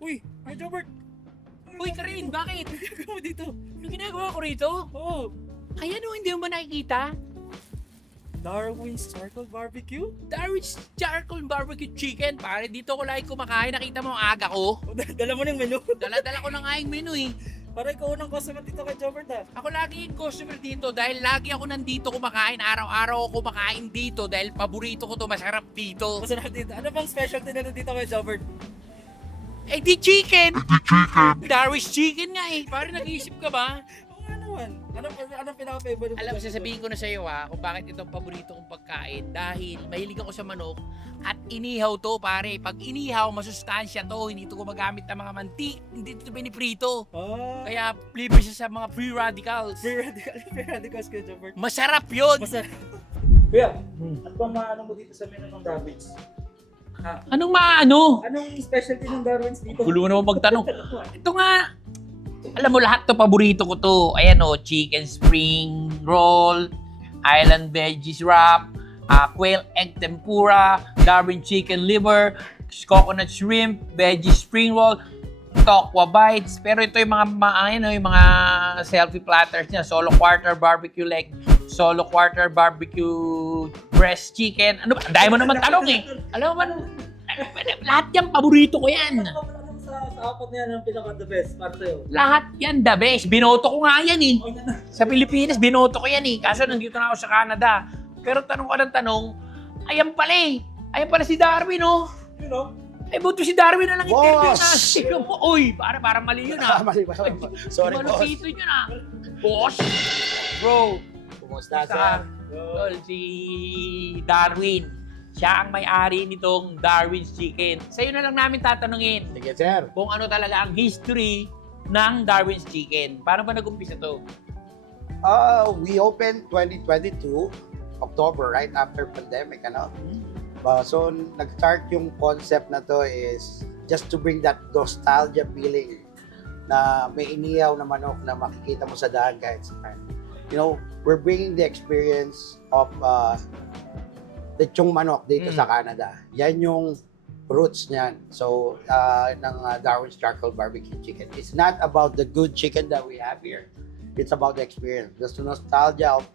Uy, ay Jobert! Uy, Karin, bakit? Ginagawa mo dito? Ano ginagawa ko rito? Oo. Ayan o, hindi mo ba nakikita? Darwin's Charcoal Barbecue? Darwin's Charcoal Barbecue Chicken. Pare, dito ko lagi kumakain. Nakita mo ang aga ko. O, dala mo ng menu. Dala-dala ko ng aking menu eh. Para ikaw unang customer dito kay Jobert ah. Ako lagi yung customer dito dahil lagi ako nandito kumakain. Araw-araw ako kumakain dito dahil paborito ko to, masarap dito. Masarap dito. Ano bang specialty na dito kay Jobert? Eh di chicken! Darwin's Chicken nga eh. Pare, nag-iisip ka ba? Oo nga naman. Anong pinaka-favorite mo? Alam mo, sasabihin ko na sa iyo kung bakit itong paborito kong pagkain. Dahil mahilig ako sa manok at inihaw to pare. Pag inihaw, masustansya to. Hindi to gumagamit ng mga mantik. Hindi to piniprito. Ah, Kaya libre siya sa mga free radicals. free radicals kay Jobert. Masarap yun! Masarap. Kuya, ano ba maano mo dito sa menu ng Darwin's? Anong maano? Anong specialty ng Darwin's dito? Gulo mo naman magtanong. Ito nga, alam mo lahat to, paborito ko to. Ayan o, chicken spring roll, island veggies wrap, quail egg tempura, Darwin chicken liver, coconut shrimp, veggie spring roll, tokwa bites. Pero ito yung yung mga selfie platters niya. Solo quarter barbecue leg, solo quarter barbecue breast chicken. Ano ba? Dahil mo naman tanong eh. Alam mo man, lahat yan, paborito ko yan. Ano sa apat na yan ang pinaka-the best para sa'yo? Lahat yan, the best. Binoto ko nga yan eh. Oh, yan na. Sa Pilipinas, binoto ko yan eh. Kaso nandito na ako sa Canada. Pero tanong ko ng tanong, ayan pala eh. Ayan pala si Darwin oh. You know? Eh, buto si Darwin na lang Boss! interview na. Tingnan mo, uy, parang mali yun ah. Mali ba? Sorry, boss. Malupito yun ah. Boss? Bro, Kumusta, basta, sir? tol, si Darwin. Siya ang may-ari nitong Darwin's Chicken. Sa'yo na lang namin tatanungin Sige, sir. kung ano talaga ang history ng Darwin's Chicken. Paano ba nag-umpisa to? We opened 2022, October, right after pandemic, ano? So, nag-start yung concept na to is just to bring that nostalgia feeling na may inihaw na manok na makikita mo sa daan kahit saan. You know, we're bringing the experience of lechong manok dito sa Canada. Yan yung roots niyan. So, ng Darwin's Charcoal Barbecue Chicken. It's not about the good chicken that we have here. It's about the experience. Just the nostalgia of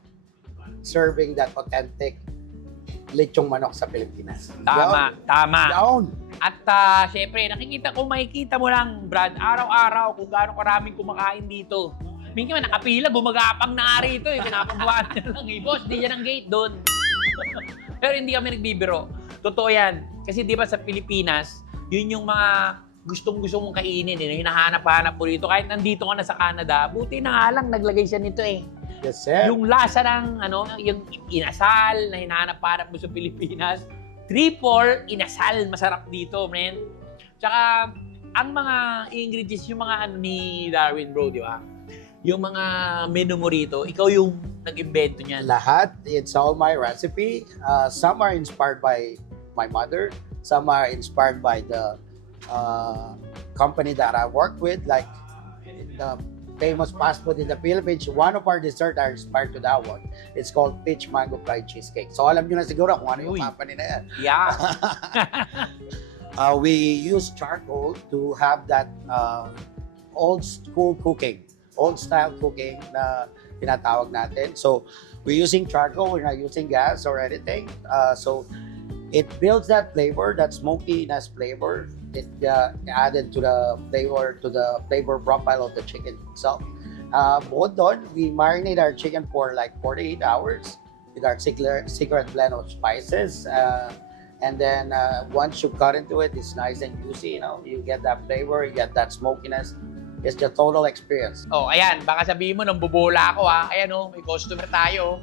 serving that authentic lechong manok sa Pilipinas. Tama, tama. Down. At syempre, makikita mo lang, Brad, araw-araw kung gaano karaming kumakain dito. Minsan nakapila, gumagapang na rito eh. Pinapabuhan na lang eh. Boss, di yan ang gate doon. Pero hindi kami nagbibiro. Totoo yan. Kasi di ba sa Pilipinas, yun yung mga gustong-gusto mong kainin eh. Hinahanap-hanap mo rito. Kahit nandito ka na sa Canada, buti na nga lang naglagay siya nito eh. Yes, sir. Yung lasa ng yung inasal na hinahanap-hanap mo sa Pilipinas, 3-4 inasal, masarap dito, man. Tsaka ang mga ingredients, yung mga ni Darwin, bro, di ba? Yung mga menu mo rito, ikaw yung nag-invento niyan. Lahat, it's all my recipe. Some are inspired by my mother. Some are inspired by the company that I work with, like the famous fast food in the Philippines. One of our desserts are inspired to that one. It's called Peach Mango Fried Cheesecake. So alam nyo na siguro kung ano yung Uy. company na yan. Yeah. We use charcoal to have that old school cooking, old style cooking na tinatawag natin. So we're using charcoal, we're not using gas or anything. So it builds that flavor, that smokiness flavor. It added to the flavor profile of the chicken itself. Bukod doon, we marinate our chicken for like 48 hours with our secret blend of spices. And then once you cut into it, it's nice and juicy. You know, you get that flavor, you get that smokiness. It's the total experience. Oh, ayan, baka sabihin mo nang bubola ako ha. Ayan oh, may customer tayo.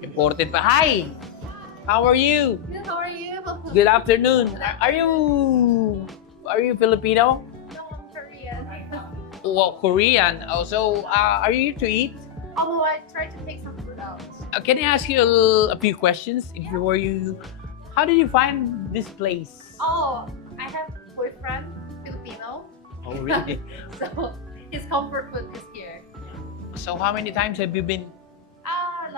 Important pa. Hi! How are you? Good, how are you? Good afternoon. Are you Filipino? No, I'm Korean. Well, Korean. Oh, so are you here to eat? Although I tried to take some food out. Can I ask you a few questions before you? How did you find this place? Oh, I have a boyfriend, Filipino. Oh, really? So his comfort food is here. So how many times have you been?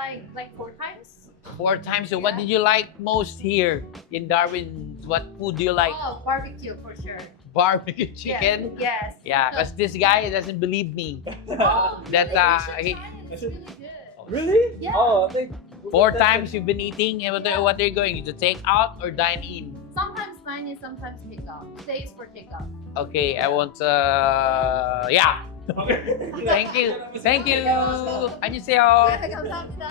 Like 4 times. 4 times. So what did you like most here in Darwin? what food do you like? Oh, barbecue for sure. Barbecue chicken? Yes. Yeah, because this guy doesn't believe me. Oh, That, really? You should he- try it. It's really good. Really? Yeah. Oh, I think 4 times you've been eating, and what they're going to take out or dine in? Sometimes dine in, sometimes take out. Today is for take out. Okay, I want, yeah. Thank you. Thank you. 안녕하세요. 감사합니다.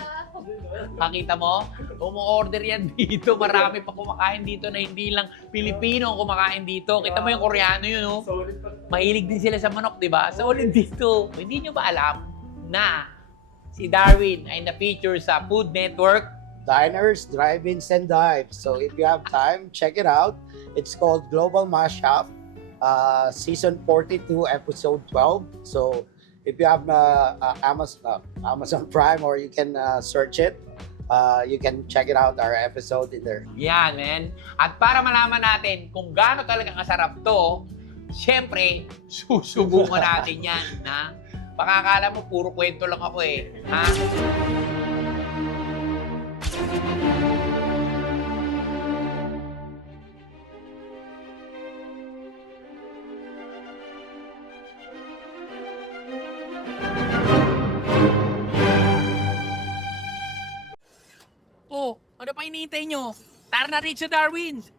Nakita mo? Umu-order yan dito. Marami pa kumakain dito na hindi lang Pilipino ang kumakain dito. Kita mo yung Koreano yun, no? Solid pa. Mahilig din sila sa manok, di ba? Sa ulit dito. Hindi nyo ba alam na si Darwin ay na-feature sa Food Network? Diners, drive-ins, and dives. So if you have time, check it out. It's called Global Mashup, Season 42, Episode 12. So if you have Amazon Prime, or you can search it, you can check it out, our episode in there. Yan, man. At para malaman natin kung gaano talaga kasarap to, syempre, susubukan natin yan, ha? Baka akala mo, puro kwento lang ako eh. Ha? Oh, ano pa hinihintay nyo? Tara na rin sa Darwin's!